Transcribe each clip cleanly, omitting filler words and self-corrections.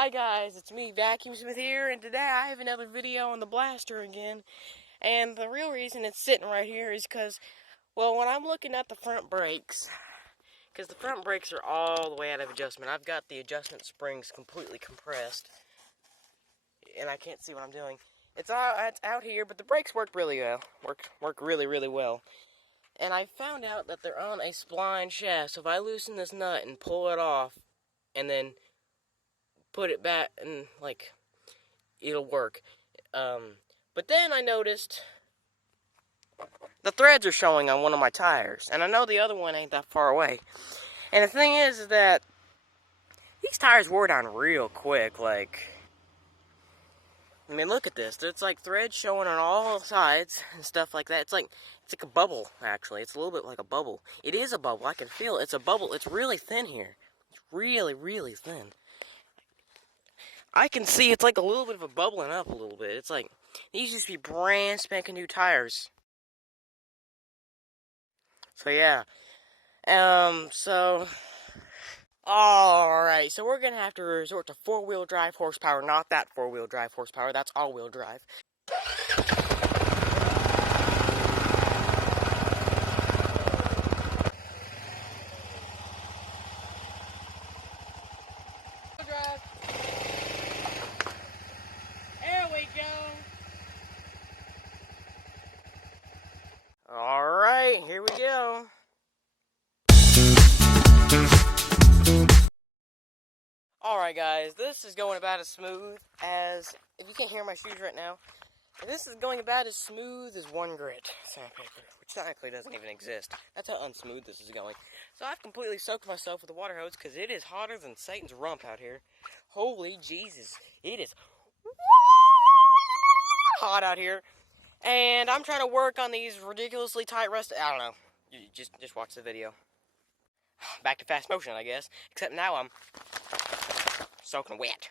Hi guys, it's me, Vacuum Smith here, and today I have another video on the blaster again. And the real reason it's sitting right here is because, well, when I'm looking at the front brakes, because the front brakes are all the way out of adjustment. I've got the adjustment springs completely compressed, and I can't see what I'm doing. It's out here, but the brakes work really well. Work really, really well. And I found out that they're on a spline shaft, so if I loosen this nut and pull it off, and then put it back, and like, it'll work. But then I noticed the threads are showing on one of my tires, and I know the other one ain't that far away. And the thing is that these tires wore down real quick. Like, I mean, look at this. There's like threads showing on all sides and stuff like that. It's like a bubble, actually. It's a little bit like a bubble. It is a bubble. I can feel it. It's a bubble. It's really thin here. It's really, really thin. I can see it's like a little bit of a bubbling up a little bit. It's like, these used to be brand spanking new tires. So yeah. Alright, so we're gonna have to resort to four-wheel drive horsepower. Not that four-wheel drive horsepower, that's all-wheel drive. There we go. Alright, here we go. Alright guys, this is going about as smooth as, if you can't hear my shoes right now, this is going about as smooth as 1-grit sandpaper, which technically doesn't even exist. That's how unsmooth this is going. So I've completely soaked myself with a water hose because it is hotter than Satan's rump out here. Holy Jesus, it is hot out here. And I'm trying to work on these ridiculously tight rust. I don't know. You just watch the video. Back to fast motion, I guess. Except now I'm soaking wet.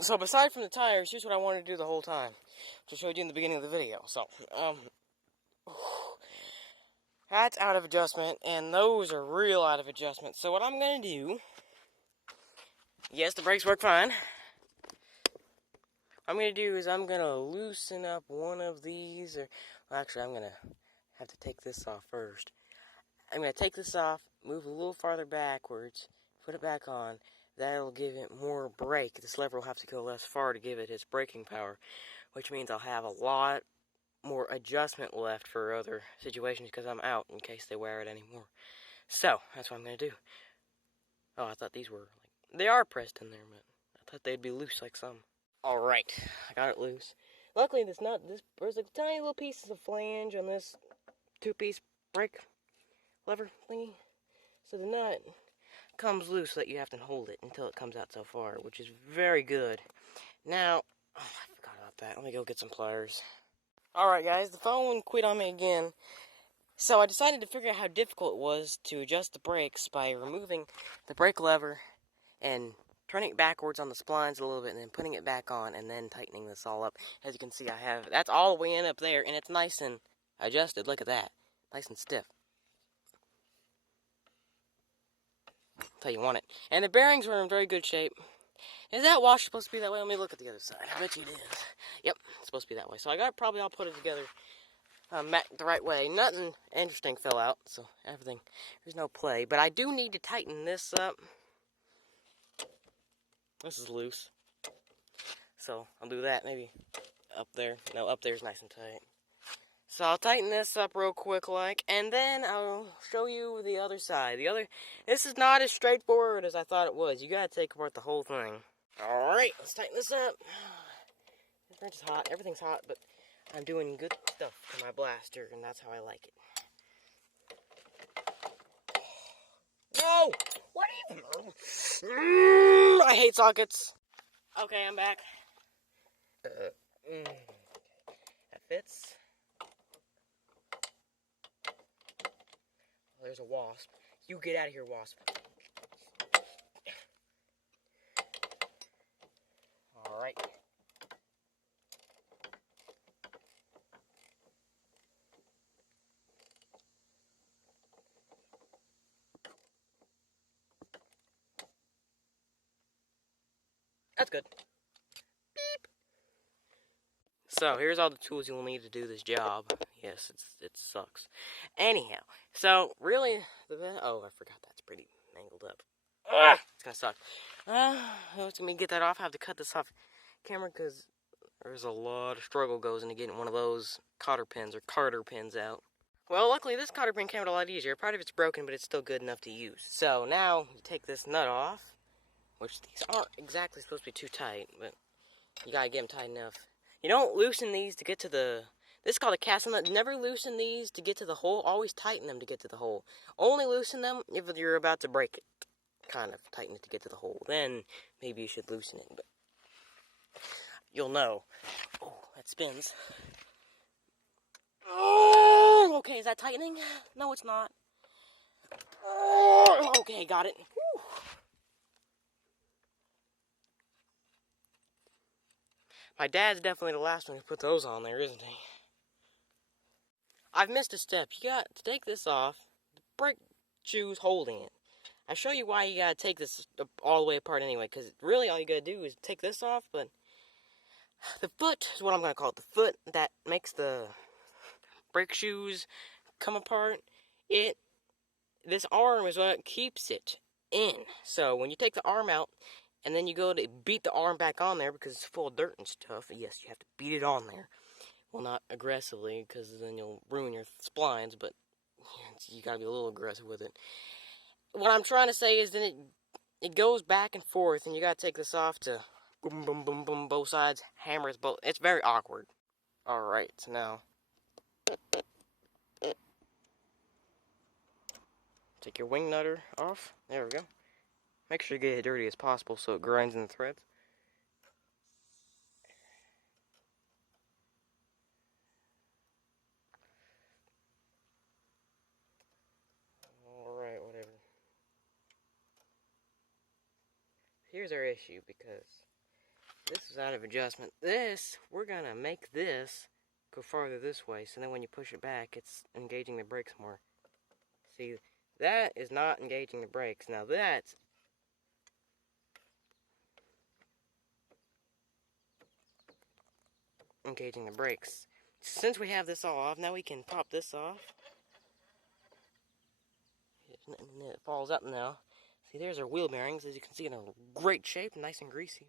So aside from the tires, here's what I wanted to do the whole time, which I showed you in the beginning of the video. So, that's out of adjustment, and those are real out of adjustment. So what I'm going to do, yes, the brakes work fine. What I'm going to do is I'm going to loosen up one of these, or, well, actually I'm going to have to take this off first. I'm going to take this off, move a little farther backwards, put it back on. That'll give it more brake. This lever will have to go less far to give it its braking power, which means I'll have a lot more adjustment left for other situations because I'm out in case they wear it anymore. So, that's what I'm going to do. Oh, I thought these were, they are pressed in there, but I thought they'd be loose like some. Alright, I got it loose. Luckily, there's like tiny little pieces of flange on this 2-piece brake lever thingy. So the nut comes loose so that you have to hold it until it comes out so far, which is very good. Now, oh, I forgot about that. Let me go get some pliers. Alright guys, the phone quit on me again. So I decided to figure out how difficult it was to adjust the brakes by removing the brake lever and turning it backwards on the splines a little bit and then putting it back on and then tightening this all up. As you can see, that's all the way in up there, and it's nice and adjusted. Look at that. Nice and stiff. That's how you want it. And the bearings were in very good shape. Is that wash supposed to be that way? Let me look at the other side. I bet you it is. Yep, it's supposed to be that way. So I got probably all put it together the right way. Nothing interesting fell out, so everything, there's no play. But I do need to tighten this up. This is loose. So I'll do that maybe up there. No, up there's nice and tight. So I'll tighten this up real quick and then I'll show you the other side. This is not as straightforward as I thought it was. You gotta take apart the whole thing. Alright, let's tighten this up. It's hot, everything's hot, but I'm doing good stuff to my blaster, and that's how I like it. No! What even? I hate sockets. Okay, I'm back. That fits. There's a wasp. You get out of here, wasp. Alright. That's good. Beep. So, here's all the tools you'll need to do this job. Yes, it sucks. Anyhow, so, really, oh, I forgot that's pretty mangled up. Ugh, it's gonna suck. Let me get that off. I have to cut this off camera because there's a lot of struggle goes into getting one of those cotter pins or Carter pins out. Well, luckily this cotter pin came out a lot easier. Part of it's broken, but it's still good enough to use. So now you take this nut off, which these aren't exactly supposed to be too tight, but you gotta get them tight enough. You don't loosen these to get to the... This is called a casting nut. Never loosen these to get to the hole. Always tighten them to get to the hole. Only loosen them if you're about to break it. Kind of tighten it to get to the hole. Then maybe you should loosen it, but you'll know. Oh, that spins. Oh, okay, is that tightening? No, it's not. Oh, okay, got it. Whew. My dad's definitely the last one to put those on there, isn't he? I've missed a step. You got to take this off. The brake shoe's holding it. I show you why you gotta take this all the way apart anyway, because really all you gotta do is take this off, but the foot is what I'm gonna call it. The foot that makes the brake shoes come apart. This arm is what keeps it in. So when you take the arm out, and then you go to beat the arm back on there because it's full of dirt and stuff, yes, you have to beat it on there. Well, not aggressively, because then you'll ruin your splines, but you gotta be a little aggressive with it. What I'm trying to say is that it goes back and forth, and you gotta take this off to boom, boom, boom, boom, both sides, hammer it both. It's very awkward. Alright, so now take your wing nutter off. There we go. Make sure you get it dirty as possible so it grinds in the threads. Alright, whatever. Here's our issue, because this is out of adjustment. We're gonna make this go farther this way, so then when you push it back, it's engaging the brakes more. See, that is not engaging the brakes. Now that's engaging the brakes. Since we have this all off, now we can pop this off. It falls up now. See, there's our wheel bearings, as you can see, in a great shape, nice and greasy.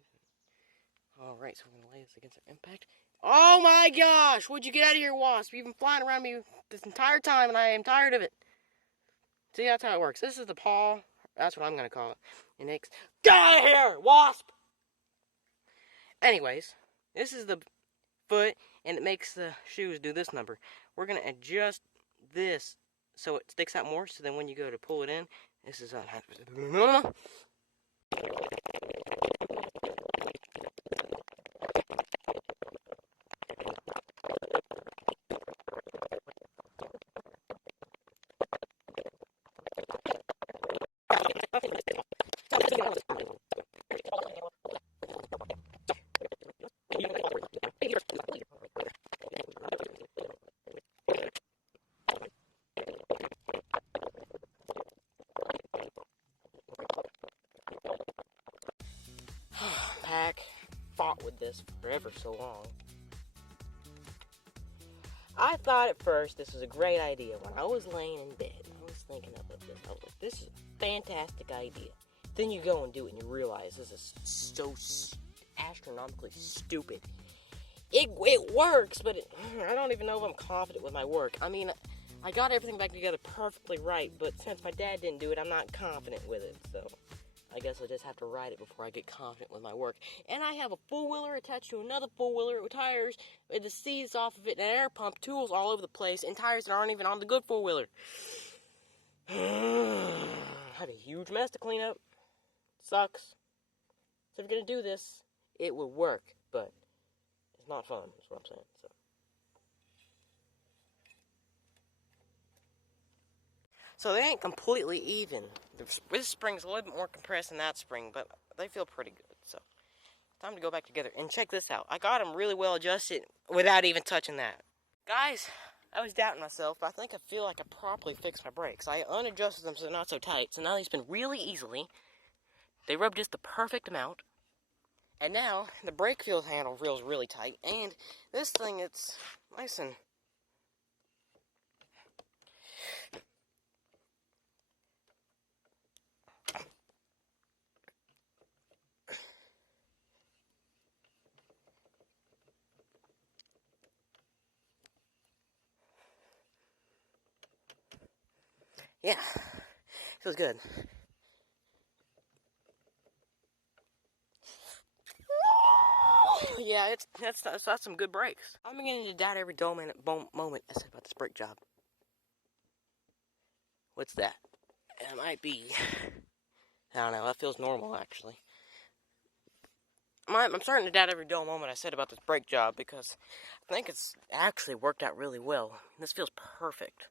Alright, so we're going to lay this against our impact. Oh my gosh! Would you get out of here, wasp? You've been flying around me this entire time, and I am tired of it. See, that's how it works. This is the paw. That's what I'm going to call it. Get out of here, wasp! Anyways, this is the foot, and it makes the shoes do this number. We're going to adjust this so it sticks out more, so then when you go to pull it in, this is on. pack. Fought with this for ever so long. I thought at first this was a great idea. When I was laying in bed, I was thinking of this. I was like, this is a fantastic idea. Then you go and do it and you realize this is so astronomically stupid. It works, but I don't even know if I'm confident with my work. I mean, I got everything back together perfectly right, but since my dad didn't do it, I'm not confident with it, so I guess I'll just have to ride it before I get confident with my work. And I have a four-wheeler attached to another four-wheeler with tires, with the seats off of it, and an air pump, tools all over the place, and tires that aren't even on the good four-wheeler. Had a huge mess to clean up. Sucks. So if you're going to do this, it will work, but it's not fun, is what I'm saying. So they ain't completely even. This spring's a little bit more compressed than that spring, but they feel pretty good. So time to go back together. And check this out. I got them really well adjusted without even touching that. Guys, I was doubting myself, but I think I feel like I properly fixed my brakes. I unadjusted them so they're not so tight. So now they spin really easily. They rub just the perfect amount. And now the brake handle feels really tight. And this thing, it's nice and... yeah, feels good. Yeah, that's some good brakes. I'm beginning to doubt every moment I said about this brake job. What's that? It might be. I don't know. That feels normal, actually. I'm starting to doubt every dull moment I said about this brake job because I think it's actually worked out really well. This feels perfect.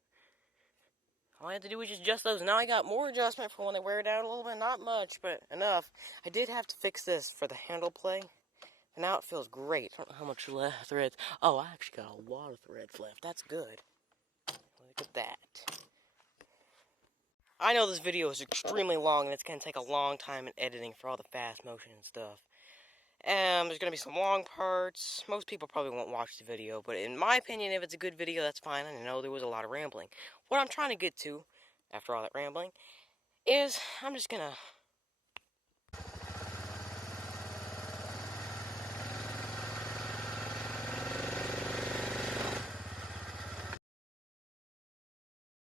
All I had to do was just adjust those. Now I got more adjustment for when they wear down a little bit. Not much, but enough. I did have to fix this for the handle play. And now it feels great. I don't know how much threads. Oh, I actually got a lot of threads left. That's good. Look at that. I know this video is extremely long, and it's going to take a long time in editing for all the fast motion and stuff. There's going to be some long parts. Most people probably won't watch the video, but in my opinion, if it's a good video, that's fine. I know there was a lot of rambling. What I'm trying to get to, after all that rambling, is I'm just going to